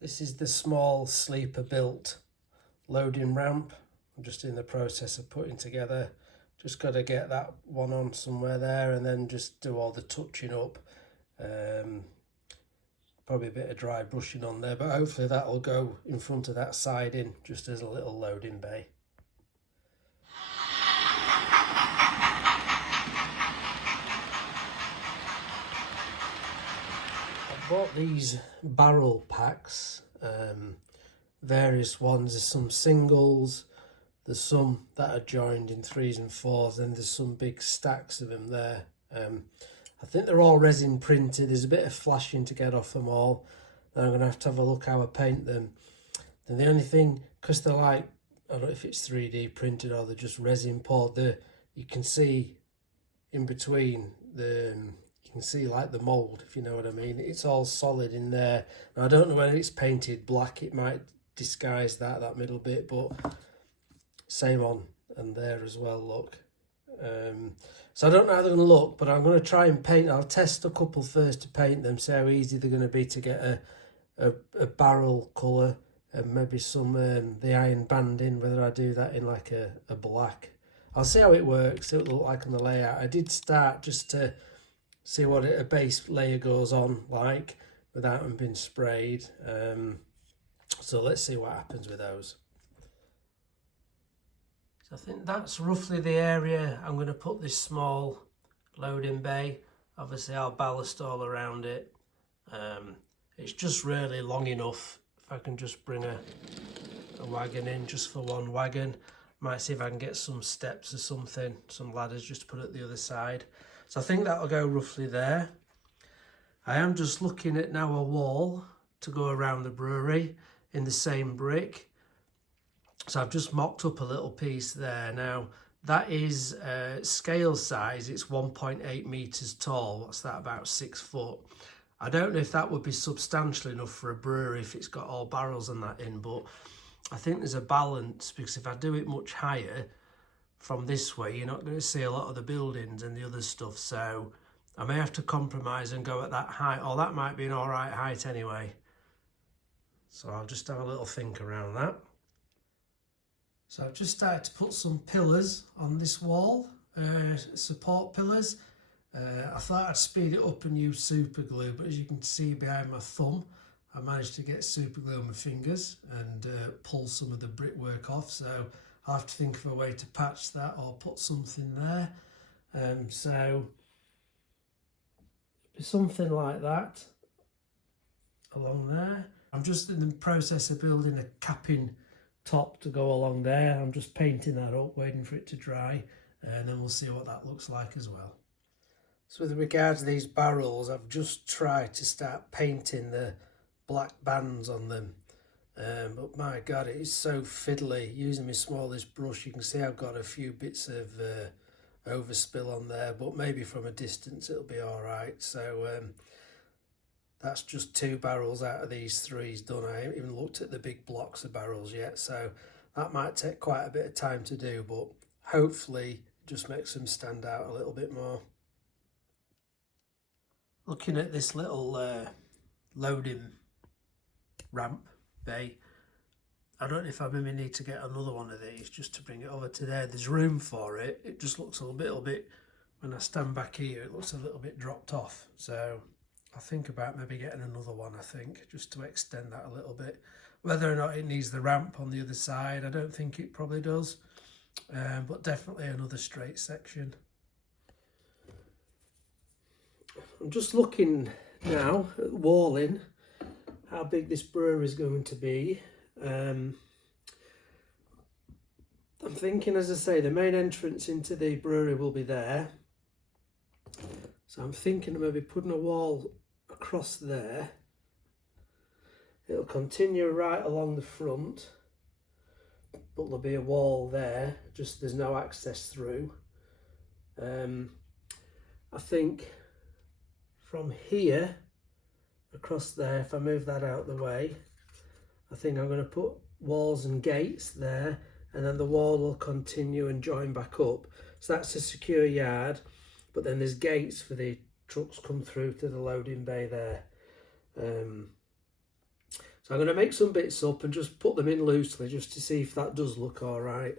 This is the small sleeper built loading ramp. I'm just in the process of putting together. Just got to get that one on somewhere there and then just do all the touching up. Probably a bit of dry brushing on there, but hopefully that'll go in front of that siding just as a little loading bay. I bought these barrel packs, various ones. There's some singles, there's some that are joined in 3s and 4s, and there's some big stacks of them there. I think they're all resin printed. There's a bit of flashing to get off them all. And I'm going to have a look how I paint them. And the only thing, because they're like, I don't know if it's 3D printed or they're just resin poured, you can see in between you can see like the mould, if you know what I mean. It's all solid in there. Now, I don't know when it's painted black, it might disguise that middle bit, but same on and there as well, look. So I don't know how they're going to look, but I'm going to try and paint. I'll test a couple first to paint them, see how easy they're going to be to get a barrel colour, and maybe some the iron banding, whether I do that in like a black. I'll see how it works, see what it looks like on the layout. I did start just to see what a base layer goes on like without them being sprayed. So let's see what happens with those. So I think that's roughly the area I'm going to put this small loading bay. Obviously I'll ballast all around it. It's just really long enough. If I can just bring a wagon in just for one wagon. Might see if I can get some steps or something, some ladders just to put at the other side. So I think that'll go roughly there. I am just looking at now a wall to go around the brewery in the same brick. So I've just mocked up a little piece there. Now that is scale size, it's 1.8 metres tall. What's that, about 6 foot? I don't know if that would be substantial enough for a brewery if it's got all barrels and that in, but I think there's a balance, because if I do it much higher from this way, you're not going to see a lot of the buildings and the other stuff. So I may have to compromise and go at that height, or that might be an all right height anyway. So I'll just have a little think around that. So I've just started to put some pillars on this wall, support pillars. I thought I'd speed it up and use super glue, but as you can see behind my thumb, I managed to get super glue on my fingers and pull some of the brickwork off. So I'll have to think of a way to patch that or put something there. So something like that along there. I'm just in the process of building a capping top to go along there. I'm just painting that up, waiting for it to dry, and then we'll see what that looks like as well. So with regards to these barrels, I've just tried to start painting the black bands on them, but my god, it is so fiddly. Using my smallest brush, you can see I've got a few bits of overspill on there, but maybe from a distance it'll be all right. So that's just 2 barrels out of these 3s done. I haven't even looked at the big blocks of barrels yet, so that might take quite a bit of time to do, but hopefully it just makes them stand out a little bit more. Looking at this little loading ramp bay, I don't know if I maybe need to get another one of these just to bring it over to there. There's room for it. It just looks a little bit, when I stand back here, it looks a little bit dropped off. So I'll think about maybe getting another one, I think, just to extend that a little bit. Whether or not it needs the ramp on the other side, I don't think it probably does, but definitely another straight section. I'm just looking now at the walling, how big this brewery is going to be. I'm thinking, as I say, the main entrance into the brewery will be there. So I'm thinking of maybe putting a wall across there. It'll continue right along the front, but there'll be a wall there, just there's no access through. I think from here across there, if I move that out of the way, I think I'm going to put walls and gates there, and then the wall will continue and join back up. So that's a secure yard, but then there's gates for the trucks come through to the loading bay there. So I'm going to make some bits up and just put them in loosely just to see if that does look all right.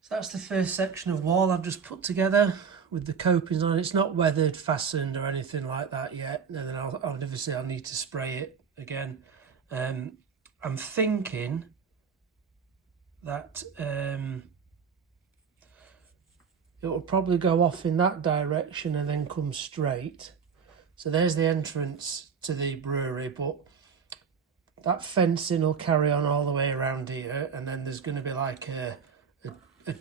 So that's the first section of wall I've just put together with the copings on. It's not weathered, fastened or anything like that yet. And then obviously I'll need to spray it again. I'm thinking that it will probably go off in that direction and then come straight. So there's the entrance to the brewery, but that fencing will carry on all the way around here, and then there's going to be like a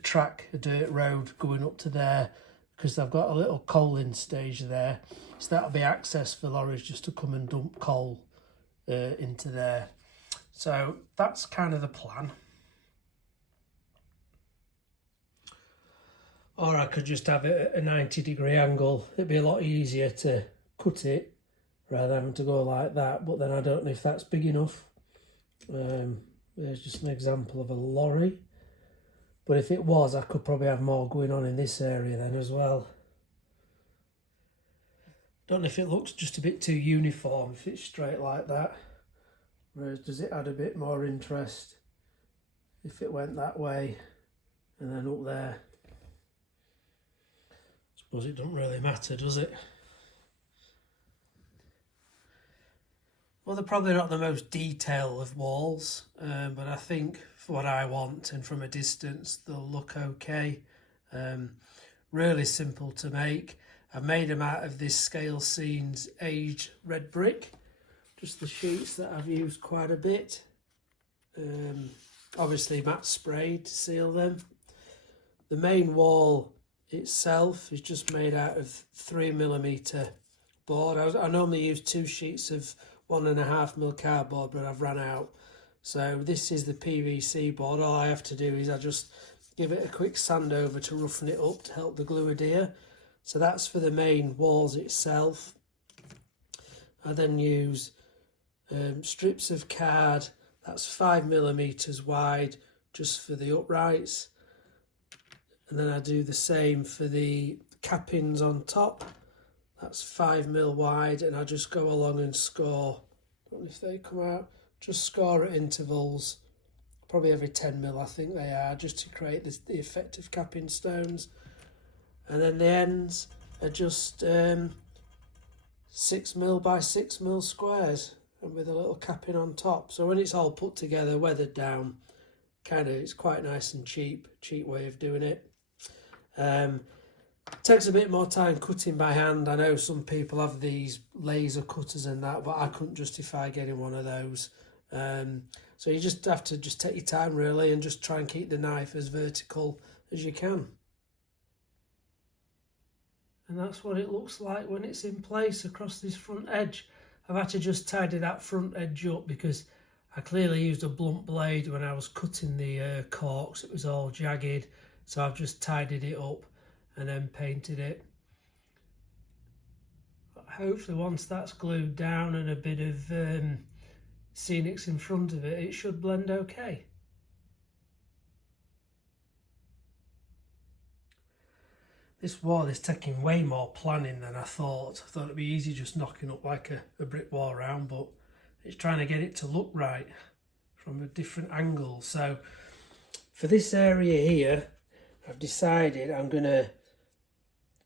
track, a dirt road going up to there, because I've got a little coaling stage there, so that'll be access for lorries just to come and dump coal into there. So that's kind of the plan. Or I could just have it at a 90-degree angle. It'd be a lot easier to cut it rather than having to go like that, but then I don't know if that's big enough. There's just an example of a lorry. But if it was, I could probably have more going on in this area then as well. Don't know if it looks just a bit too uniform if it's straight like that. Whereas does it add a bit more interest if it went that way and then up there? I suppose it doesn't really matter, does it? Well, they're probably not the most detailed of walls, but I think for what I want and from a distance, they'll look okay. Really simple to make. I've made them out of this Scale Scenes aged red brick, just the sheets that I've used quite a bit. Obviously matte spray to seal them. The main wall itself is just made out of 3mm board. I normally use 2 sheets of 1.5mm cardboard, but I've run out. So this is the PVC board. All I have to do is I just give it a quick sand over to roughen it up to help the glue adhere. So that's for the main walls itself. I then use strips of card, that's 5mm wide, just for the uprights. And then I do the same for the cappings on top. That's 5mm wide, and I just go along and score. I don't know if they come out. Just score at intervals, probably every 10mm I think they are, just to create the effect of capping stones. And then the ends are just 6mm by 6mm squares, and with a little capping on top. So when it's all put together, weathered down, it's quite nice and cheap way of doing it. Takes a bit more time cutting by hand. I know some people have these laser cutters and that, but I couldn't justify getting one of those. So you just have to take your time really and just try and keep the knife as vertical as you can. And that's what it looks like when it's in place across this front edge. I've had to just tidy that front edge up because I clearly used a blunt blade when I was cutting the corks. It was all jagged, so I've just tidied it up and then painted it. But hopefully once that's glued down and a bit of scenics in front of it, it should blend okay. This wall is taking way more planning than I thought. I thought it'd be easy just knocking up like a brick wall around, but it's trying to get it to look right from a different angle. So for this area here, I've decided I'm going to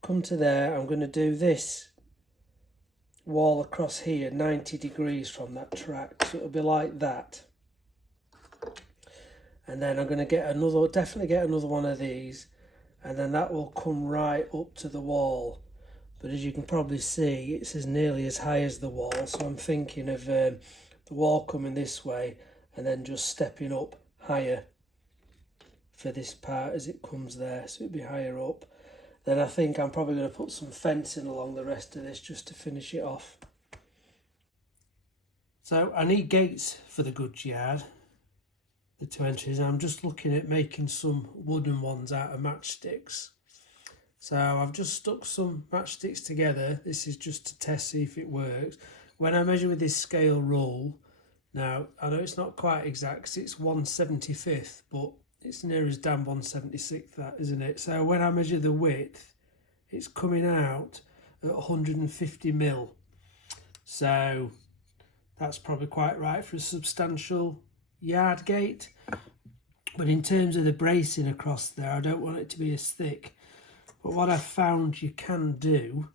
come to there. I'm going to do this wall across here 90 degrees from that track, so it'll be like that. And then I'm going to definitely get another one of these, and then that will come right up to the wall. But as you can probably see, it's nearly as high as the wall, so I'm thinking of the wall coming this way and then just stepping up higher for this part as it comes there, so it'll be higher up. Then I think I'm probably going to put some fencing along the rest of this just to finish it off. So I need gates for the goods yard, the 2 entries. I'm just looking at making some wooden ones out of matchsticks. So I've just stuck some matchsticks together. This is just to test, see if it works. When I measure with this scale rule, now I know it's not quite exact because it's 1/75th, but it's near as damn 1/76th, that, isn't it? So when I measure the width, it's coming out at 150 mm. So that's probably quite right for a substantial yard gate. But in terms of the bracing across there, I don't want it to be as thick. But what I've found you can do,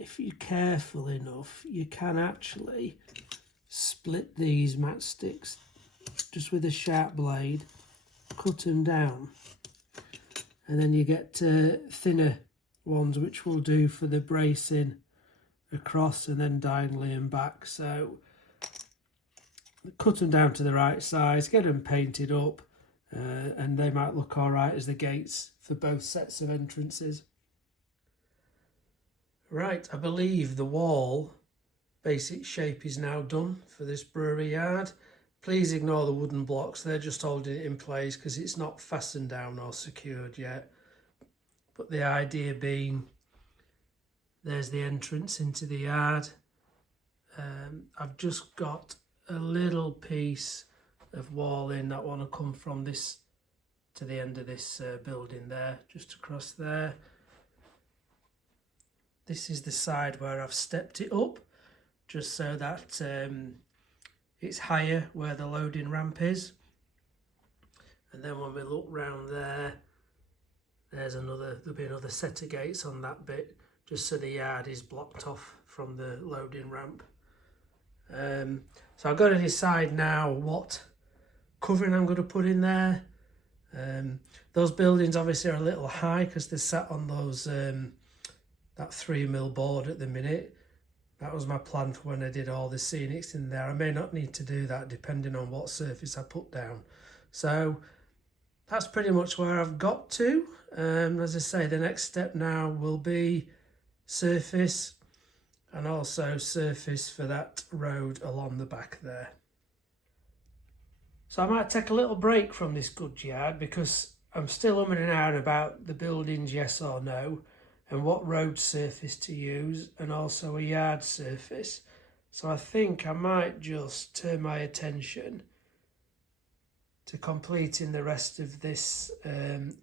if you're careful enough, you can actually split these matchsticks just with a sharp blade, cut them down, and then you get thinner ones which will do for the bracing across and then diagonally and back. So cut them down to the right size, get them painted up, and they might look all right as the gates for both sets of entrances. Right, I believe the wall basic shape is now done for this brewery yard. Please ignore the wooden blocks, they're just holding it in place because it's not fastened down or secured yet. But the idea being, there's the entrance into the yard. I've just got a little piece of wall in that want to come from this to the end of this building there, just across there. This is the side where I've stepped it up, just so that it's higher where the loading ramp is. And then when we look round there, there'll be another set of gates on that bit, just so the yard is blocked off from the loading ramp. So I've got to decide now what covering I'm going to put in there. Those buildings obviously are a little high because they're sat on those that 3mm board at the minute. That was my plan for when I did all the scenics in there. I may not need to do that depending on what surface I put down. So that's pretty much where I've got to. As I say, the next step now will be surface, and also surface for that road along the back there. So I might take a little break from this goods yard because I'm still umming and ahhing about the buildings, yes or no, and what road surface to use, and also a yard surface. So I think I might just turn my attention to completing the rest of this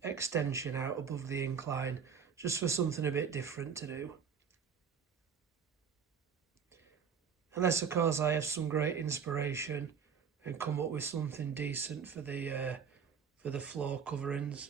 extension out above the incline, just for something a bit different to do. Unless of course I have some great inspiration and come up with something decent for the floor coverings.